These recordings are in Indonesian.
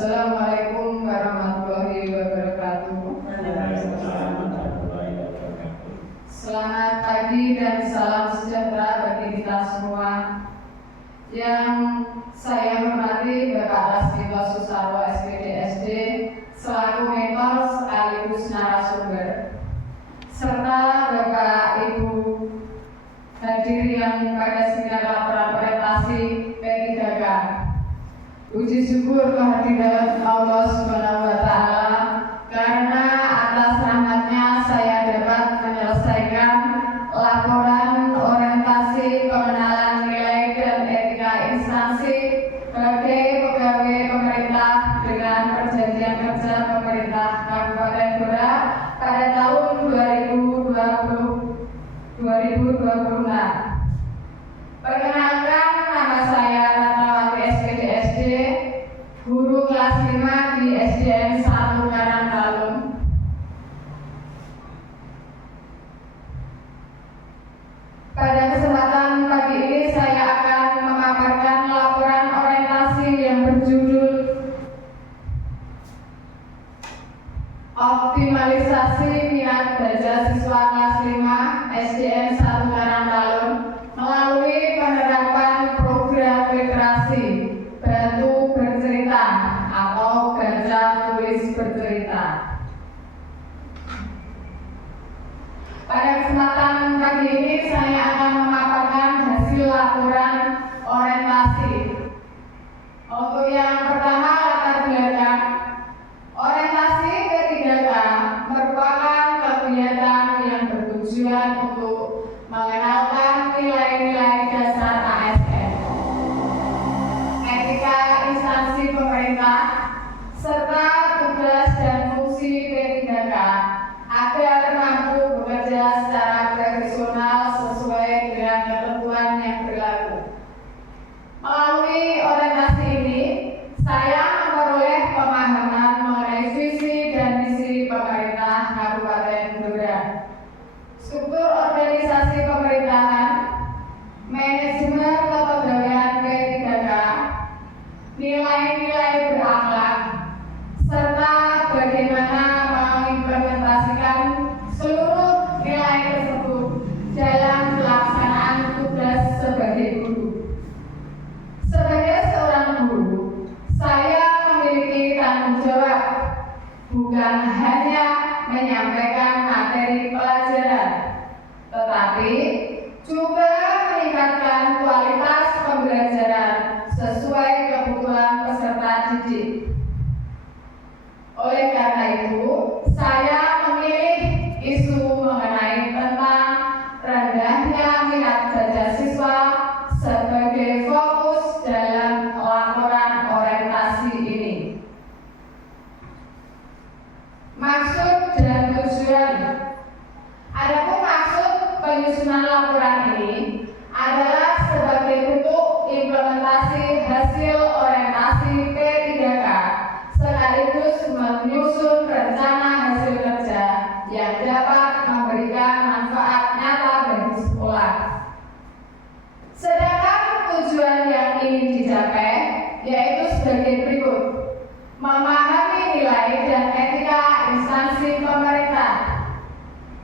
Assalamualaikum warahmatullahi wabarakatuh. Selamat pagi dan salam sejahtera bagi kita semua. Yang saya hormati Bapak Lasmito Susarwo SPDSD selaku mentor sekaligus narasumber, serta Bapak Ibu hadirin yang pada seminar laporan orientasi P3K. Puji syukur kehadiran Allah Subhanahu wa Ta'ala karena atas rahmatnya saya dapat menyelesaikan laporan orientasi pengenalan nilai dan etika instansi sebagai pegawai pemerintah dengan perjanjian kerja pemerintah Kabupaten Blora pada tahun 2026. Perkenalkan, nama saya Ratnawati SPDSD, guru kelas 5 di SDN 1 Karangtalun. Pada kesempatan pagi ini saya akan memaparkan laporan orientasi yang berjudul Optimalisasi minat belajar siswa kelas 5 SDN 1 Karangtalun melalui penerapan program literasi Bantu Bercerita atau Baca Tulis Bercerita. Pada kesempatan pagi ini saya akan memaparkan hasil laporan orientasi. Untuk yang pertama, latar belakang. Orientasi P3K merupakan kegiatan yang bertujuan untuk mengenalkan nilai-nilai dasar ASN, etika instansi pemerintah, serta tugas dan fungsi P3K agar mampu bekerja secara profesional sesuai dengan ketentuan yang berlaku. Melalui orientasi ini, saya memperoleh pemahaman mengenai visi dan misi pemerintah Kabupaten Blora, struktur organisasi pemerintahan, manajemen kepegawaian P3K, nilai-nilai berakhlak, serta bagaimana mengimplementasikan seluruh nilai tersebut dalam pelaksanaan tugas sebagai guru. Sebagai seorang guru, saya memiliki tanggung jawab bukan hanya menyampaikan materi pelajaran, tetapi juga meningkatkan kualitas pembelajaran sesuai kebutuhan peserta didik. Oleh karena itu, saya memilih isu mengenai tentang rendahnya minat baca siswa sebagai fokus dalam laporan orientasi ini. Maksud dan tujuan. Adapun maksud penyusunan laporan ini adalah sebagai bentuk implementasi hasil orientasi P3K sekaligus menyusun rencana hasil kerja yang dapat memberikan manfaat nyata bagi sekolah. Sedangkan tujuan yang ingin dicapai yaitu sebagai berikut: memahami nilai dan etika instansi pemerintah,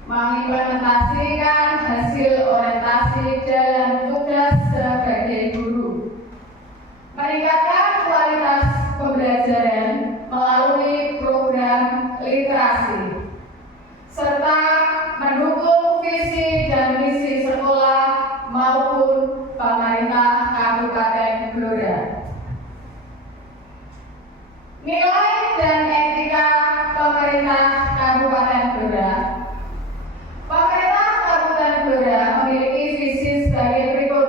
mengimplementasikan hasil orientasi dalam tugas sebagai guru, meningkatkan kualitas pembelajaran melalui program literasi, serta mendukung visi dan misi sekolah maupun pemerintah Kabupaten Blora. Nilai dan etika pemerintah Kabupaten Blora. Pemerintah Kabupaten Blora memiliki visi sebagai berikut,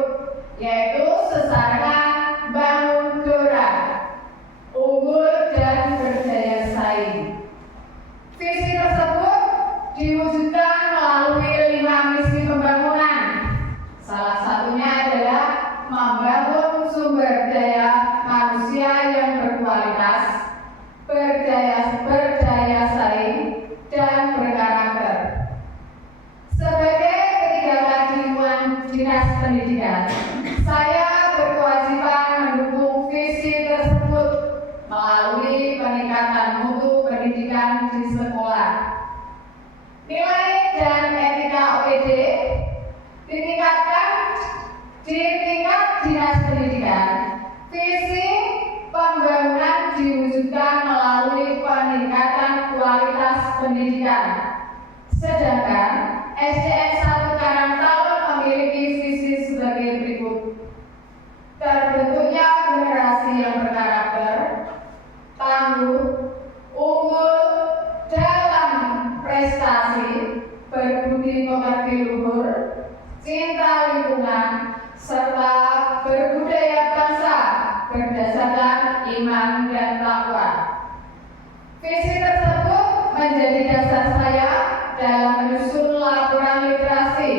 yaitu sesarengan bangun Blora, unggul dan berdaya saing. Visi tersebut diwujudkan melalui 5 misi pembangunan. Salah satunya adalah membangun sumber daya manusia yang berkualitas, berdaya melalui peningkatan mutu pendidikan di sekolah. Nilai dan etika OPD ditingkatkan di tingkat dinas pendidikan. Visi pembangunan diwujudkan melalui peningkatan kualitas pendidikan. Sedangkan SDN 1 Karangtalun memiliki visi sebagai berikut. Terbentuknya generasi yang berkarakter, tangguh, unggul dalam prestasi, berbudi pekerti luhur, cinta lingkungan, serta berbudaya bangsa berdasarkan iman dan takwa. Visi tersebut menjadi dasar saya dalam menyusun laporan literasi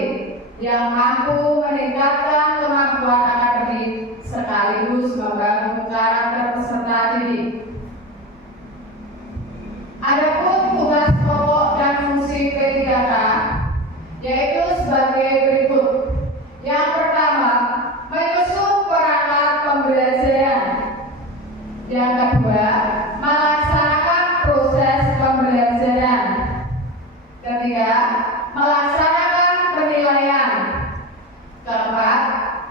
yang mampu meningkatkan kemampuan akademik sekaligus membangun karakter peserta didik. Adapun tugas pokok dan fungsi P3K yaitu sebagai berikut. Yang pertama, menyusun perangkat pembelajaran. Yang kedua, melaksanakan proses pembelajaran. Ketiga, melaksanakan penilaian. Keempat,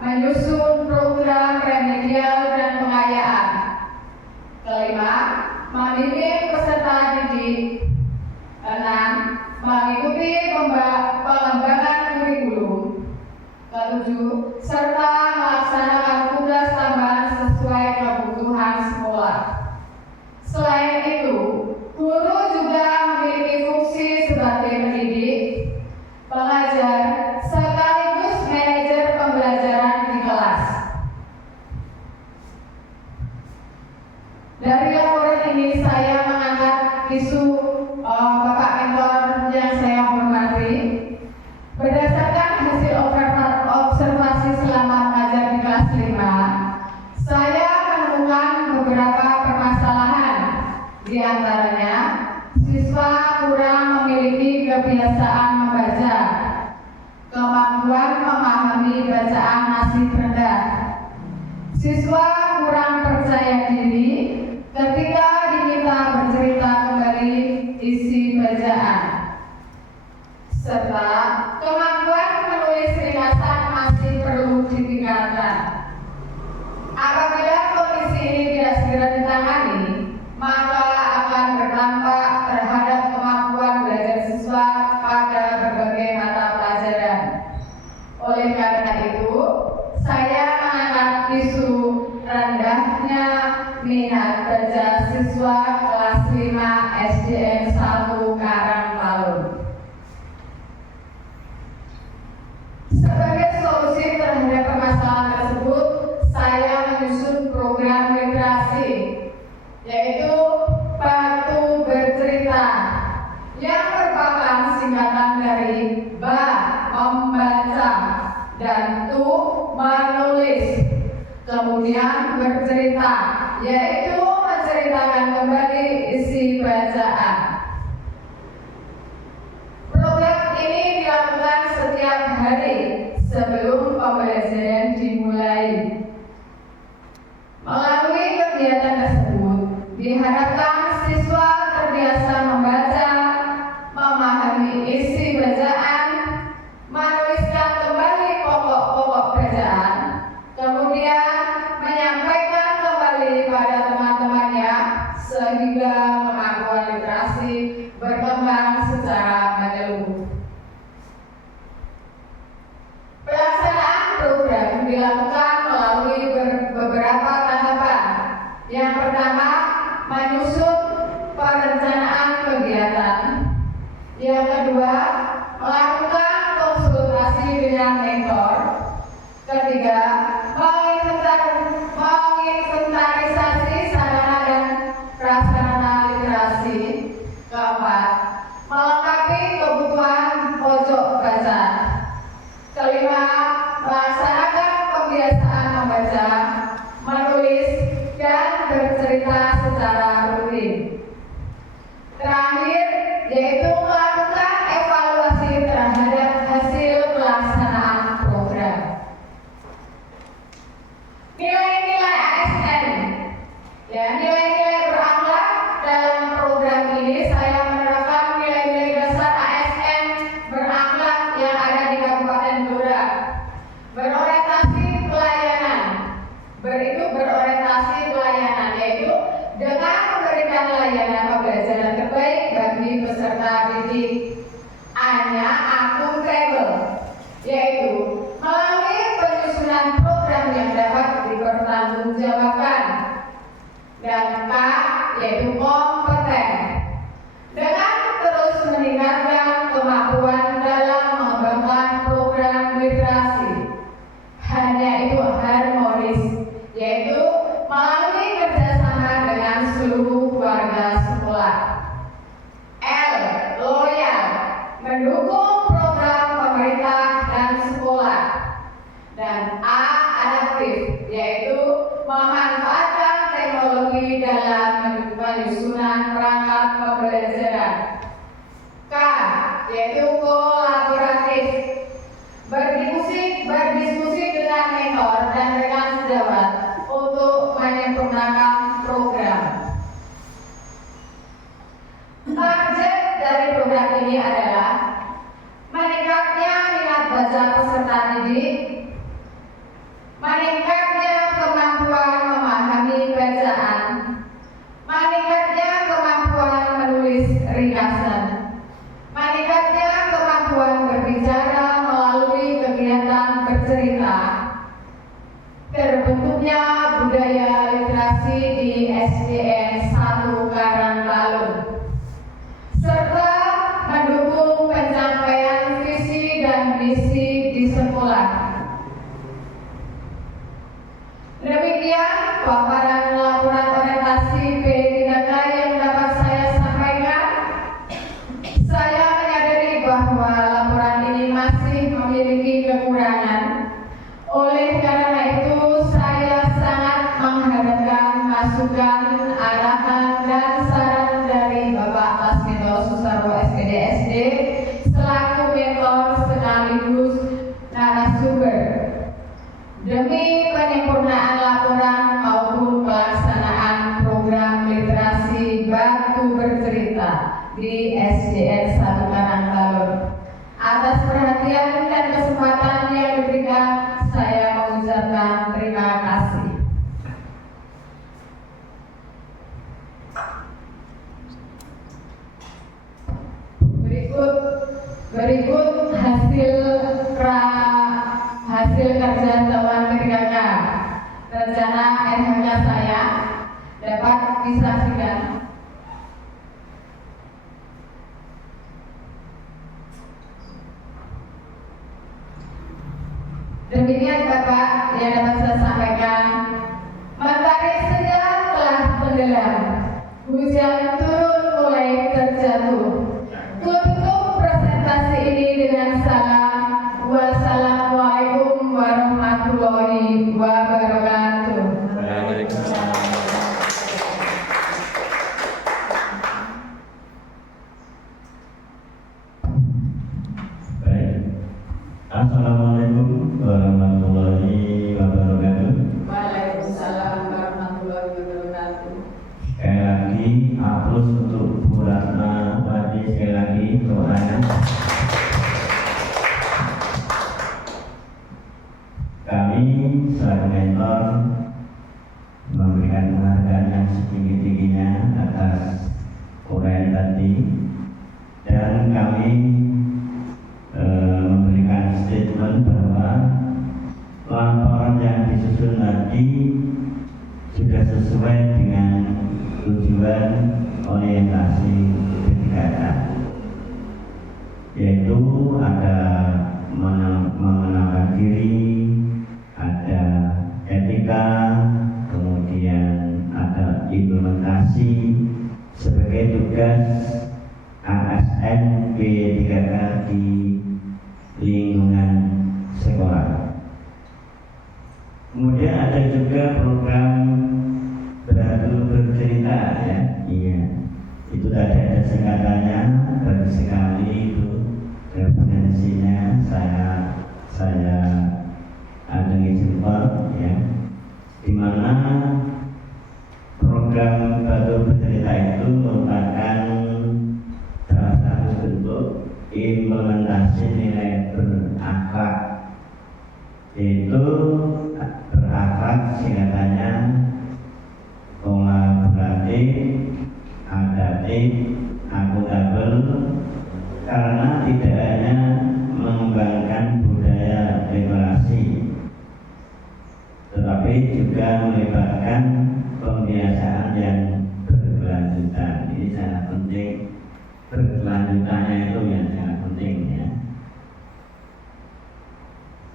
menyusun program remedial dan pengayaan. Kelima, membimbing peserta didik. 6. Mengikuti pengembangan kurikulum. Ketujuh, serta melaksanakan tugas tambahan sesuai kebutuhan sekolah. Selain itu, guru juga memiliki fungsi sebagai pendidik, pengajar, sekaligus manajer pembelajaran di kelas. Dari laporan ini saya mengangkat isu Bapak Mentor yang saya hormati. Berdasarkan hasil observasi selama mengajar di kelas 5, saya menemukan beberapa permasalahan. Di antaranya, siswa kurang memiliki kebiasaan membaca, kemampuan memahami bacaan masih rendah, siswa kurang percaya diri ketika diminta bercerita kembali isi bacaan, serta kemampuan menulis ringkasan masih perlu ditingkatkan. Apabila kondisi ini tidak segera ditangani, maka akan berdampak terhadap kemampuan belajar siswa pada berbagai mata pelajaran. Oleh karena itu, saya mengangkat isu rendahnya minat baca siswa kelas 5 SDN 1 Karangtalun. Sebagai solusi terhadap permasalahan tersebut, saya menyusun program literasi, yaitu Batu Bercerita, yang merupakan singkatan dari Ba, membaca, dan Tu, menulis. Kemudian bercerita, yaitu menceritakan kembali isi bacaan. Program ini dilakukan setiap hari sebelum pembelajaran dimulai. Melalui kegiatan tersebut, diharapkan siswa terbiasa membaca, memahami isi bacaan, menuliskan kembali pokok-pokok bacaan, kemudian menyampaikan kembali pada teman-temannya sehingga kemampuan literasi berkembang secara menyeluruh. Pelaksanaan program dilakukan melalui beberapa tahapan. Yang pertama, menyusun perencanaan kegiatan. Yang kedua, melakukan konsultasi dengan mentor. Ketiga, menginventarisasi sarana dan prasarana literasi. Keempat, melengkapi kebutuhan pojok baca. Kelima, melaksanakan kebiasaan membaca, menulis, dan bercerita secara rutin. Terakhir, yaitu melakukan evaluasi bagi peserta didik hanya akuntabel, yaitu melalui penyusunan program yang dapat dipertanggungjawabkan, dan K yaitu kompeten, dengan terus meningkatkan kemampuan dalam mengembangkan program literasi. Hanya itu harmonis, yaitu melalui kerjasama dengan seluruh warga sekolah. L loyal, mendukung program pemerintah dan sekolah. Dan A adaptif, yaitu memanfaatkan teknologi dalam penyusunan perangkat pembelajaran. K yaitu kolaboratif, berdiskusi dengan mentor dan rekan sejawat untuk menyempurnakan program. Target dari program ini adalah meningkatnya minat baca peserta didik, meningkatnya kemampuan memahami bacaan, meningkatnya kemampuan menulis ringkasan, meningkatnya kemampuan berbicara melalui kegiatan bercerita, terbentuknya budaya literasi di SDN 1 Karangtalun, serta mendukung pencapaian visi dan misi di sekolah. Demikian paparan laporan orientasi P3K yang dapat saya sampaikan. Saya menyadari bahwa laporan ini masih memiliki kekurangan. Oleh karena itu, saya sangat mengharapkan masukan, arahan, dan saran dari Bapak Lasmito Susarwo SPD selaku mentor sekaligus narasumber demi penyempurnaan laporan maupun pelaksanaan program literasi Batu Bercerita di SDN 1 Karangtalun. Atas perhatian dan kesempatan yang diberikan, saya mengucapkan terima kasih. Berikut hasil kerja teman P3K. Rencana RHK saya dapat disaksikan. Demikian Bapak yang dapat saya sampaikan. Matahari senja telah tenggelam, hujan turun mulai terjatuh. Tutup presentasi ini dengan salam. Wassalamualaikum warahmatullahi wabarakatuh. Baik. Assalamualaikum warahmatullahi wabarakatuh. Waalaikumsalam warahmatullahi wabarakatuh. Sekali lagi aplaus untuk Bu Ratna Wati, sekali lagi doanya. Kami selaku mentor memberikan penghargaan yang setinggi-tingginya atas uraian tadi, dan kami memberikan statement bahwa laporan yang disusun tadi sudah sesuai dengan tujuan orientasi P3K, yaitu ada mengenalkan diri, ada etika, kemudian ada implementasi sebagai tugas ASN P3K di lingkungan sekolah. Kemudian ada juga program Batu Bercerita, ya, iya, itu tadi ada singkatannya, bagus sekali itu referensinya, saya ada jempol, ya, di mana program Batu Bercerita itu merupakan salah satu bentuk implementasi nilai berakhlak, yaitu berakhlak singkatannya kolaboratif, adaptif, akuntabel karena tidak hanya mengembangkan budaya literasi, tetapi juga melibatkan pembiasaan yang berkelanjutan. Ini sangat penting, berkelanjutannya itu yang sangat penting ya.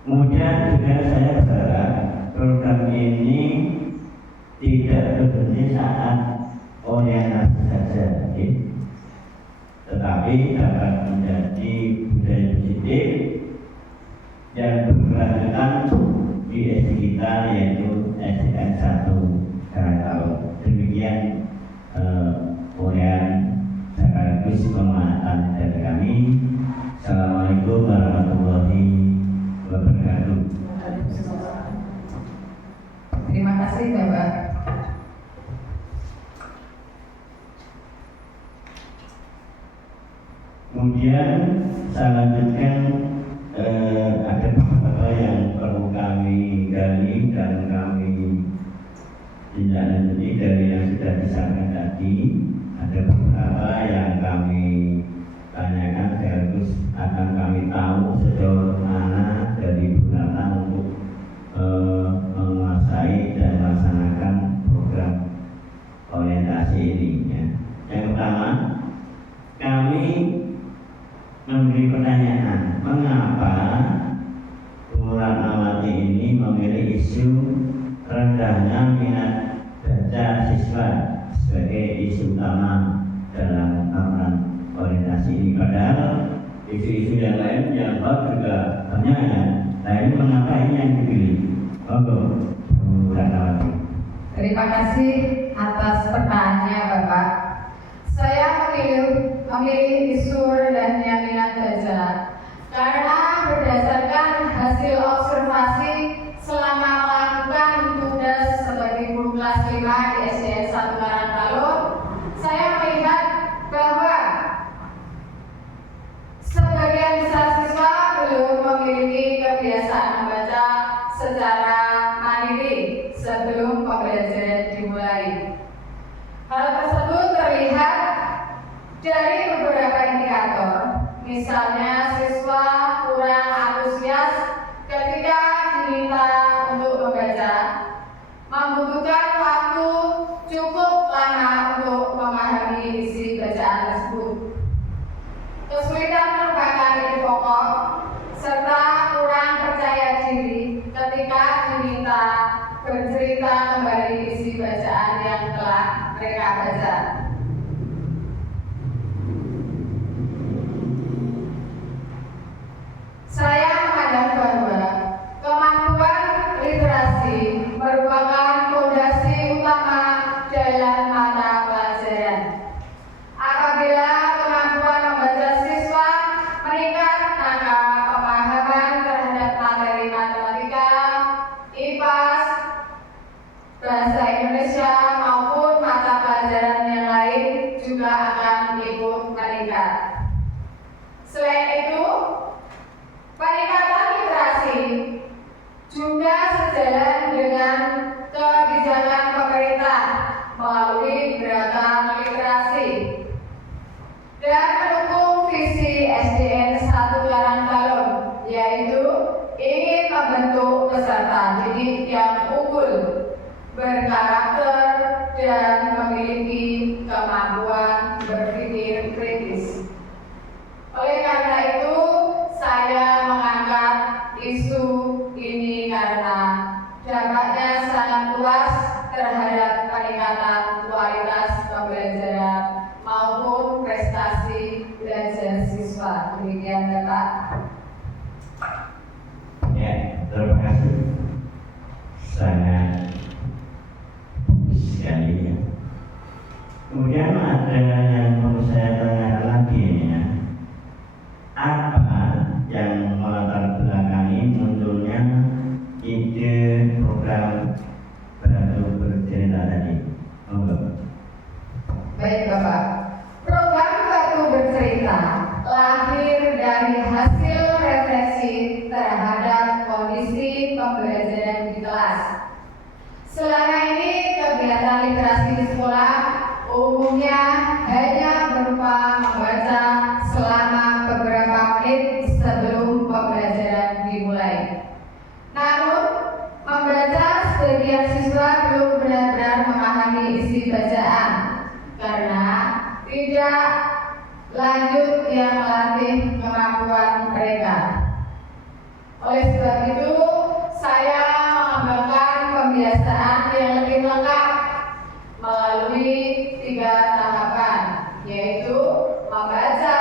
Kemudian juga saya berharap program ini tidak berhenti saat orientasi saja, tetapi dapat menjadi budaya positif yang berkelanjutan di SD kita, yaitu SDN 1 Karangtalo. Demikian uraian sekaligus pemahaman dari kami. Assalamualaikum warahmatullahi wabarakatuh. Terima kasih Bapak. Kemudian saya lanjutkan, ada beberapa yang perlu kami gali dan kami tindak lanjuti dari yang sudah disampaikan tadi. Ada beberapa yang kami tanyakan sekaligus akan kami tahu sejauh mana dari Bu Ratna untuk menguasai dan melaksanakan program orientasi ini ya. Yang pertama, kami memberi pertanyaan, mengapa Bu Ratnawati ini memilih isu rendahnya minat baca siswa sebagai isu utama dalam tahapan orientasi ini, padahal isu-isu yang lain yang juga banyak ya. Nah, ini mengapa ini yang dipilih? Monggo Bu Ratnawati. Terima kasih atas pertanyaannya Bapak. Saya memilih isu rendahnya minat baca karena berdasarkan hasil observasi selama melakukan tugas sebagai guru kelas 5 di SDN 1 Karangtalo, saya melihat bahwa sebagian besar siswa belum memiliki kebiasaan membaca secara mandiri sebelum pembelajaran dimulai. Hal tersebut terlihat dari beberapa indikator, misalnya siswa kurang antusias ketika diminta untuk membaca, membutuhkan waktu cukup lama untuk memahami isi bacaan tersebut, kesulitan merupakan ide pokok, serta kurang percaya diri ketika diminta bercerita kembali isi bacaan yang telah mereka baca. Saya memandang bahwa kemampuan literasi merupakan fondasi utama dalam mata pelajaran. Apabila kemampuan membaca siswa meningkat, maka pemahaman terhadap materi matematika, IPAS, bahasa Indonesia maupun mata pelajaran yang lain juga akan ikut meningkat. Selain itu, peningkatan literasi juga sejalan dengan kebijakan pemerintah melalui gerakan literasi dan mendukung visi SDN 1 Karangtalo, yaitu ingin membentuk peserta didik yang unggul, berkarakter, dan memiliki kemampuan berpikir kritis. Oleh karena itu, saya mengangkat isu ini karena dampaknya sangat luas terhadap peningkatan kualitas pembelajaran maupun prestasi belajar siswa. Demikian Bapak. Ya, terima kasih. Sangat sekali ya. Kemudian ada yang mau saya tanyakan lagi ya. Apa yang melatar belakangi munculnya ide program Batu Bercerita tadi? Baik Bapak. Program Batu Bercerita lahir dari hasil refleksi terhadap kondisi pembelajaran di kelas. Selama ini kegiatan literasi di sekolah umumnya hanya berupa lupa membaca selama beberapa menit sebelum pembelajaran dimulai. Namun, membaca sebagian siswa belum benar-benar memahami isi bacaan karena tidak lanjut yang melatih kemampuan mereka. Oleh sebab itu, saya mengembangkan pembiasaan yang lebih lengkap melalui 3 tahapan, yaitu membaca,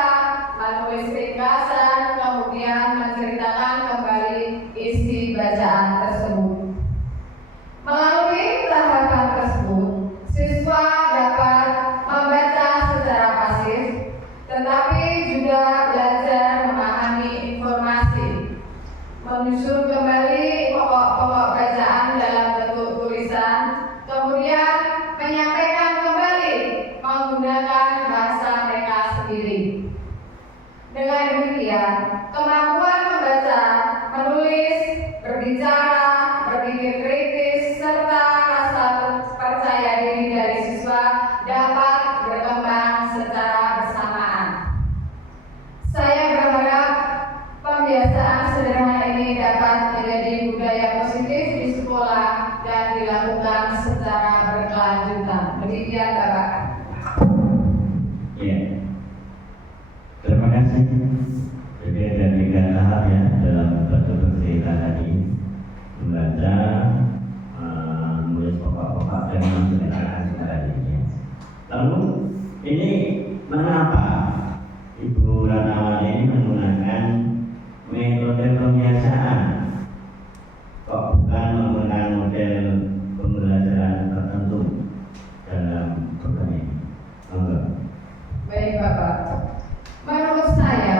menulis ringkasan, kemudian menceritakan kembali isi bacaan tersebut. Melalui tahapan tersebut, siswa dapat membaca secara pasif, tetapi juga belajar memahami informasi, menyusun kembali pokok-pokok bacaan dalam bentuk tulisan, kemudian menyampaikan kembali menggunakan bahasa mereka sendiri. Dengan demikian, kemampuan membaca, menulis, berbicara, berpikir kritis, serta rasa percaya diri dari siswa dapat berkembang secara bersamaan. Saya berharap pembiasaan sederhana ini dapat menjadi budaya positif di sekolah dan dilakukan secara berkelanjutan. Demikian, Bapak. Ya, terima kasih. Jadi ada 3 tahap ya dalam batu bercerita tadi: membaca, menulis pokok-pokok, dan menceritakan kembali. Lalu ini mengapa Ibu Ratnawati ini menggunakan metode pembiasaan? Kok bukan menggunakan model pembelajaran tertentu dalam program ini? Baik, Bapak. Menurut saya,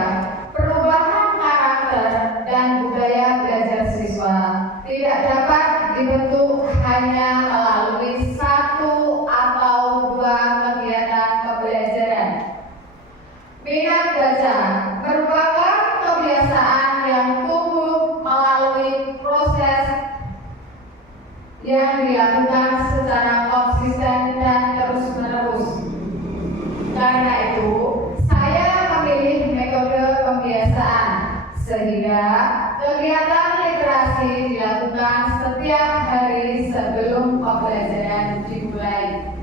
perubahan karakter dan budaya belajar siswa tidak dapat dibentuk hanya melalui 1 atau 2 kegiatan pembelajaran. Minat baca merupakan kebiasaan yang tumbuh melalui proses yang dilakukan secara konsisten dan terus-menerus. Karena itu, saya memilih metode pembiasaan sehingga kegiatan literasi dilakukan setiap hari sebelum pembelajaran dimulai.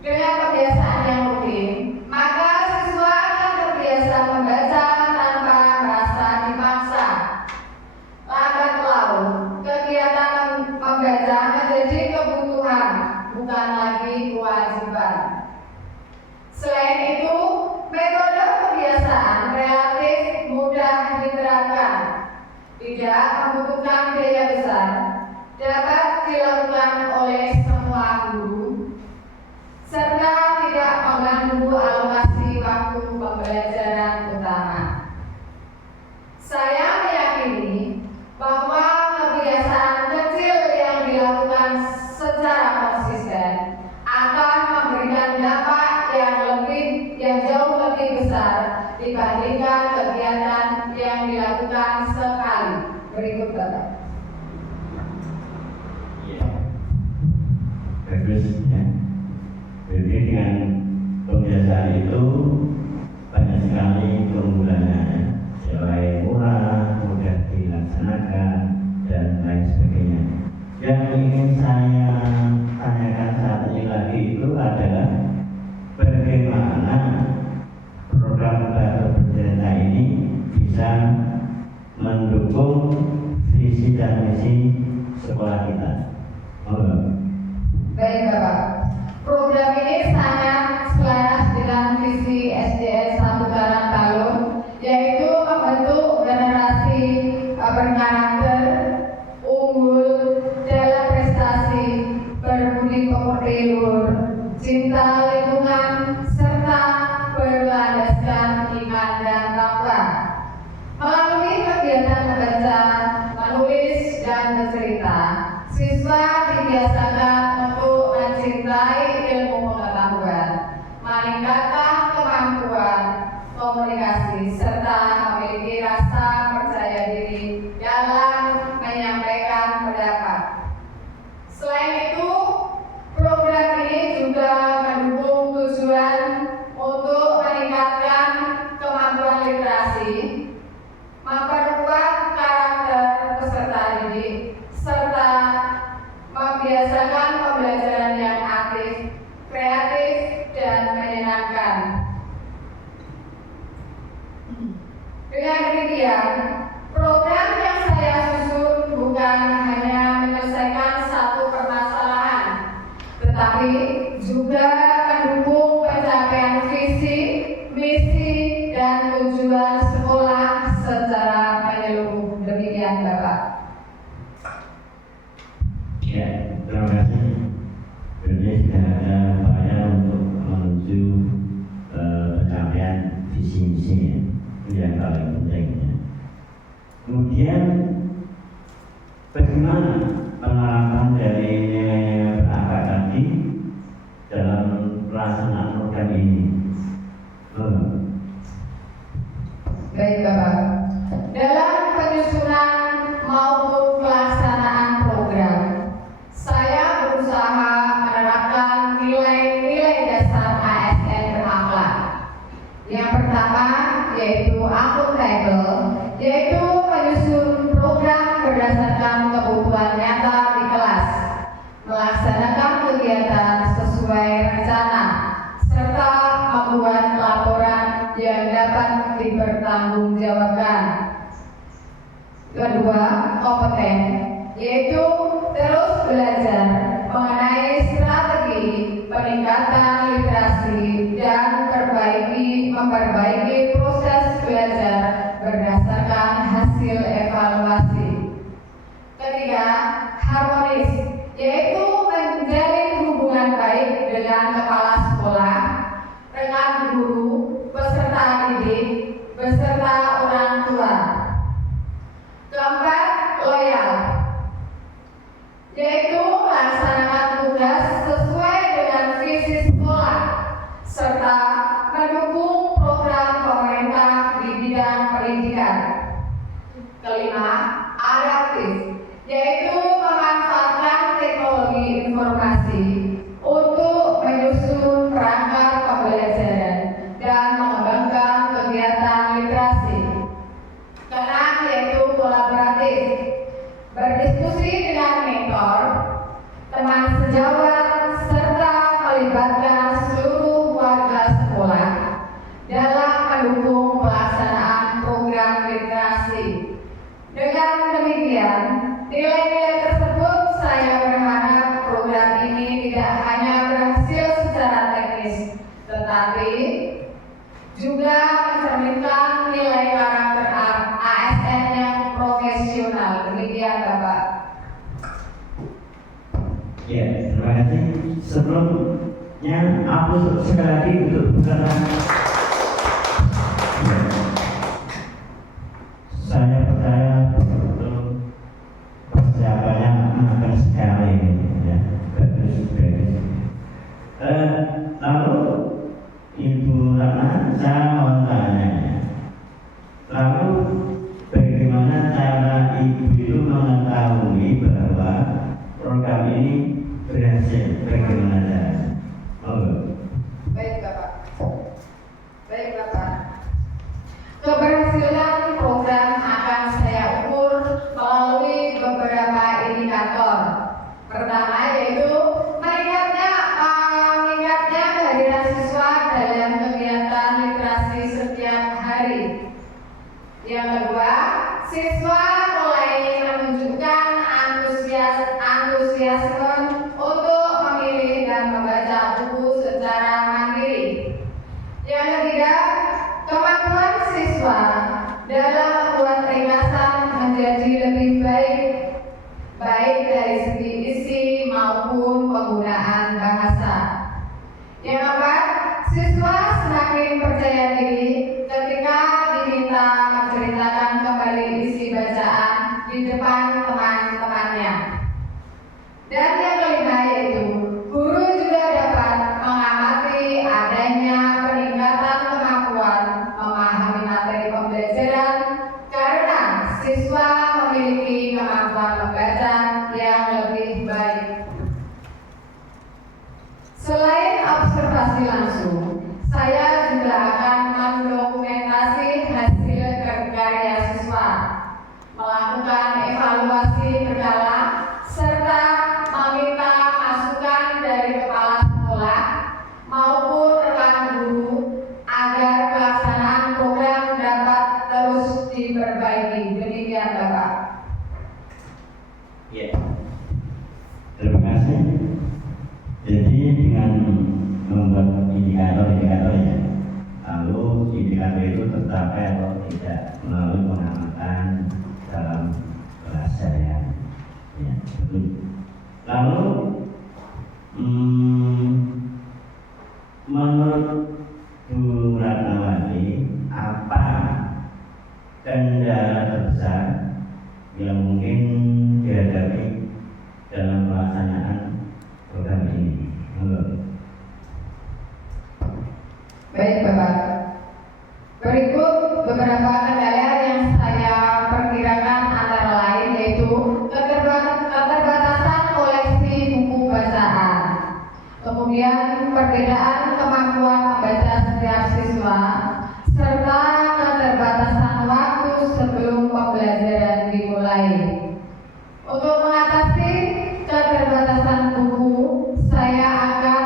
Dengan pembiasaan yang rutin, maka siswa akan terbiasa membaca tanpa merasa dipaksa. Lambat laun, kegiatan membaca menjadi kebutuhan, bukan lagi kewajiban. Selain itu, metode pembiasaan relatif mudah diterapkan, tidak membutuhkan biaya besar, dapat dilakukan oleh semua guru, serta tidak mengganggu alokasi waktu pembelajaran utama. Saya meyakini bahwa kebiasaan kecil yang dilakukan secara konsisten akan memberikan dampak yang jauh lebih besar dibandingkan kegiatan yang dilakukan sekali. Berikut, Bapak. Ya, bagus ya. Jadi dengan pembiasaan itu banyak sekali keunggulannya, selain murah, mudah dilaksanakan, dan lain sebagainya. Yang ingin saya tanyakan saat ini lagi itu adalah bagaimana program batu bercerita ini bisa mendukung visi dan misi sekolah kita. Baik, Bapak. Program ini sangat selaras dengan visi SDS 1 Karangtalun, yaitu membentuk generasi berkarakter, unggul dalam prestasi, berbudi pekerti luhur, cinta lingkungan, serta berlandaskan iman dan takwa. Melalui kegiatan membaca, menulis, dan bercerita, siswa dibiasakan untuk mencintai ilmu pengetahuan, meningkatkan kemampuan komunikasi, serta memiliki rasa percaya diri dalam menyampaikan pendapat. Selain itu, program ini juga mendukung tujuan kreatif, dan menyenangkan. Dengan demikian, program yang saya susun bukan hanya menyelesaikan satu permasalahan, tetapi juga mendukung pencapaian visi, misi, dan tujuan sekolah secara menyeluruh. Demikian, Bapak. Ya, terima kasih. Jadi sudah ada upaya untuk menuju pencapaian visi misi itu yang paling penting. Ya. Kemudian bagaimana penerapan dari nilai berangkat tadi dalam pelaksanaan program ini? Baik, Bapak. Dalam penyusunan maupun pelaksanaan program, saya berusaha menerapkan nilai-nilai dasar ASN berakhlak. Yang pertama yaitu akuntabel, yaitu menyusun program berdasarkan kebutuhan nyata di kelas, melaksanakan kegiatan sesuai rencana, serta membuat laporan yang dapat dipertanggungjawabkan. Kedua, kompeten, yaitu terus belajar mengenai strategi peningkatan literasi dan memperbaiki proses belajar berdasarkan hasil evaluasi. Ketiga, harmonis, yaitu menjalin hubungan baik dengan kepala sekolah, rekan guru, peserta didik, beserta orang tua. Keempat, loyal, yaitu melaksanakan tugas sesuai dengan visi sekolah serta mendukung program pemerintah di bidang pendidikan. Kelima, adaptif, yaitu memanfaatkan teknologi informasi untuk menyusun perangkat pembelajaran dan mengembangkan kegiatan literasi. Keenam, yaitu kolaboratif, berdiskusi dengan mentor, teman sejawat, serta melibatkan seluruh warga sekolah dalam mendukung pelaksanaan program literasi. Dengan demikian, nilai-nilai tersebut saya berharap program ini tidak hanya berhasil secara teknis, tetapi juga mencerminkan nilai karakter ASN yang profesional. Demikian, Bapak. Ya, terima kasih. Sebelumnya aku sekali lagi untuk berkata, saya percaya betul persiapannya akan sekali, ya, bagus. Lalu Ibu Ratna, saya mau tanya, lalu bagaimana cara Ibu itu mengetahui bahwa program ini berhasil? Bagaimana caranya? Baik, Bapak. Keberhasilan program akan saya ukur melalui beberapa indikator. Pertama yaitu meningkatnya kehadiran siswa dalam kegiatan literasi setiap hari. Yang kedua, siswa mulai menunjukkan antusiasme untuk memilih dan membaca buku secara mandiri. Yang ketiga, kemampuan siswa dalam membuat ringkasan menjadi lebih baik dari segi isi maupun penggunaan bahasa. Yang keempat, siswa semakin percaya diri ketika diminta menceritakan kembali isi bacaan tercapai atau tidak melalui pengamatan dalam kelas saya. Ya, betul. Lalu menurut Bu Ratnawati, apa kendala terbesar yang mungkin dihadapi dalam pelaksanaan program ini? Baik Bapak, berikut beberapa kendala yang saya perkirakan antara lain yaitu keterbatasan koleksi buku bacaan, kemudian perbedaan kemampuan membaca setiap siswa, serta keterbatasan waktu sebelum pembelajaran dimulai. Untuk mengatasi keterbatasan buku, saya akan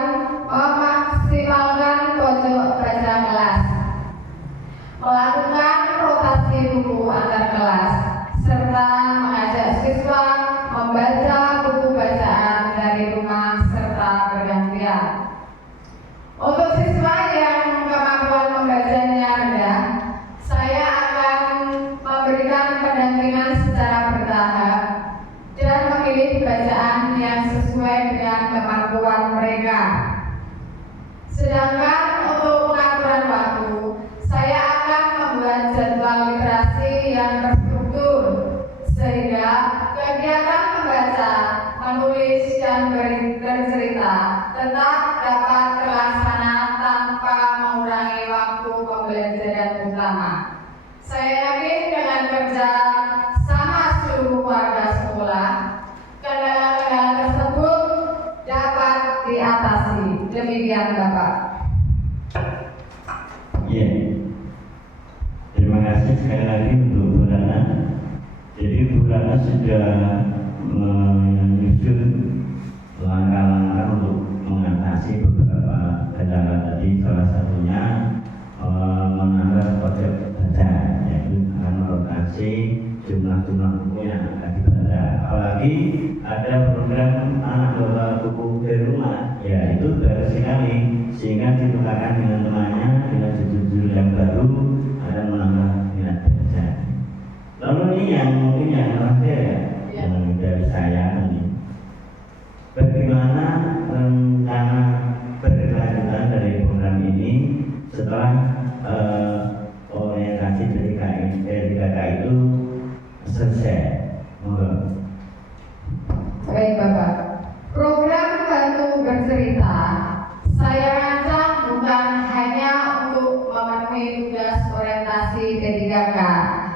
memaksimalkan pojok baca kelas, melakukan rotasi buku antar kelas, serta mengajak siswa membaca buku bacaan dari rumah serta bergantian. Untuk siswa yang kemampuan membacanya rendah, saya akan memberikan pendampingan secara bertahap dan memilih bacaan yang sesuai dengan kemampuan mereka. Sedangkan untuk pengaturan waktu, saya akan membuat jadwal literasi yang terstruktur sehingga kegiatan membaca, menulis, dan bercerita tetap dapat terlaksana tanpa mengurangi waktu pembelajaran utama. Saya yakin dengan kerja sama seluruh warga sekolah, kendala-kendala tersebut dapat diatasi. Demikian Bapak. Ya, terima kasih sekali lagi untuk Bu Rana. Jadi Bu Rana sudah menyusun langkah-langkah untuk mengatasi beberapa kendala tadi. Salah satunya menambah pojok baca, yaitu akan merotasi jumlah-jumlah buku yang akan dibaca. Apalagi ada program anak bawa buku dari rumah, ya itu bagus sekali, sehingga ditukarkan dengan temannya dengan judul-judul yang baru akan menambah minat baca. Lalu ini yang mungkin yang terakhir ya, yang dari saya ini, bagaimana rencana berkelanjutan dari program ini setelah orientasi PDKK itu selesai? Baik Bapak, program Bantu Bercerita saya rancang bukan hanya untuk memenuhi tugas orientasi P3K,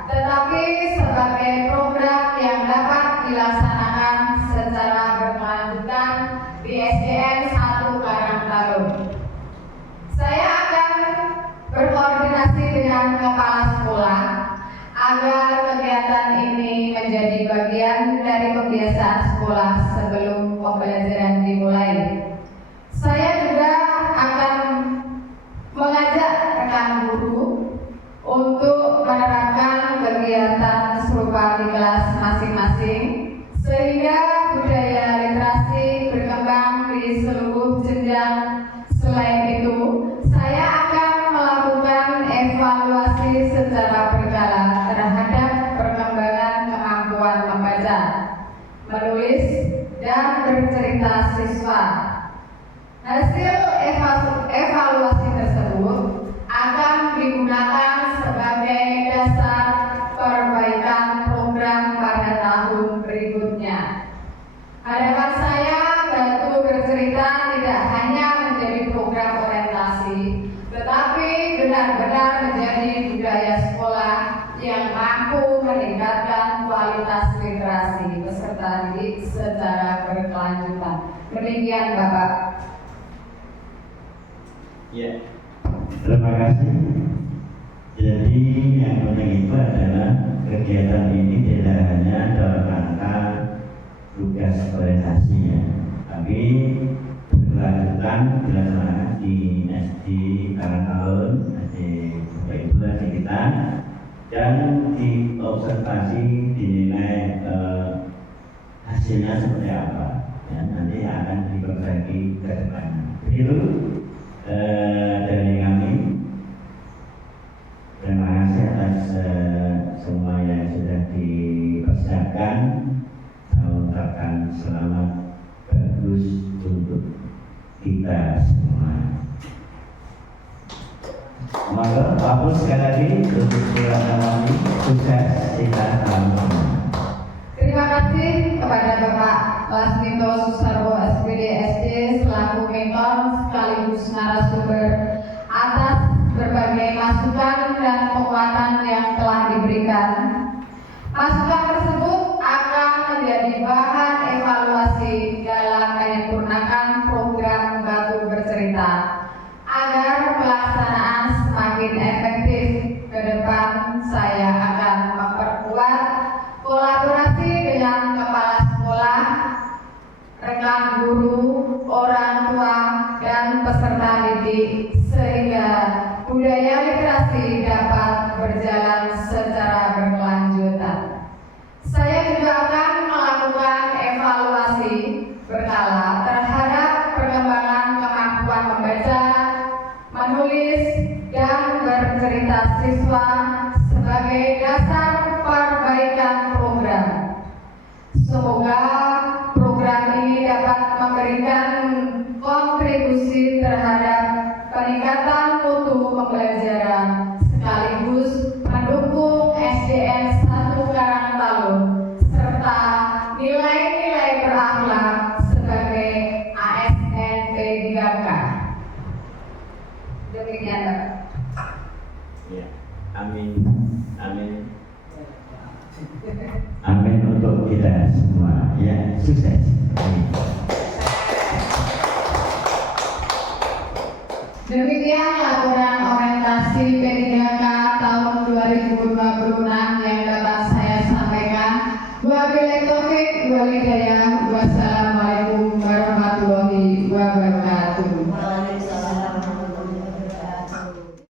tetapi sebagai program yang dapat dilaksanakan secara berkelanjutan di SDN 1 Karangtarung. Saya akan berkoordinasi dengan kepala sekolah agar kegiatan ini menjadi bagian dari kebiasaan sekolah sebelum pembelajaran dimulai. Saya juga akan mengajak rekan guru untuk menerapkan kegiatan serupa di kelas masing-masing sehingga budaya literasi berkembang di seluruh jenjang. Selain itu, saya akan melakukan evaluasi secara berkala terhadap perkembangan kemampuan membaca, menulis, dan bercerita siswa. Hasil evaluasi tersebut akan digunakan sebagai dasar perbaikan program pada tahun berikutnya. Harapan saya, Bantu Bercerita tidak hanya menjadi program orientasi, tetapi benar-benar menjadi budaya sekolah yang mampu meningkatkan kualitas literasi peserta didik secara berkelanjutan. Demikian Bapak. Ya, terima kasih. Jadi yang penting itu adalah kegiatan ini tidak hanya dalam rangka tugas orientasinya, tapi berkelanjutan dilaksanakan di SD Karangtarung, SD Bapak Ibu SD kita, dan diobservasi dinilai hasilnya seperti apa, ya, nanti akan diperbaiki ke depannya. Begitu dari kami. Terima kasih. Maka bagus sekali lagi untuk surat awali sukses kita sama. Terima kasih kepada Bapak Lasminto Susarwo SPD SD selaku mentor sekaligus narasumber atas berbagai masukan dan penguatan yang telah diberikan. Masukan tersebut akan menjadi bahan evaluasi dalam menyempurnakan program Batu Bercerita agar pelaksanaan semakin efektif. Ke depan saya akan memperkuat kolaborasi dengan kepala sekolah, rekan guru, orang tua, dan peserta didik sehingga budaya literasi dapat berjalan secara berkelanjutan. Saya juga akan melakukan evaluasi berkala terhadap perkembangan kemampuan membaca, menulis, dan bercerita siswa sebagai dasar perbaikan program. Semoga program ini dapat memberikan kontribusi terhadap peningkatan mutu pembelajaran sekaligus mendukung SDN 1 Karangtalun serta nilai-nilai berakhlak sebagai ASN P3K. Demikian, Pak. Ya, amin, amin, amin untuk kita semua. Ya, sukses. Amin. Demikian laporan orientasi P3K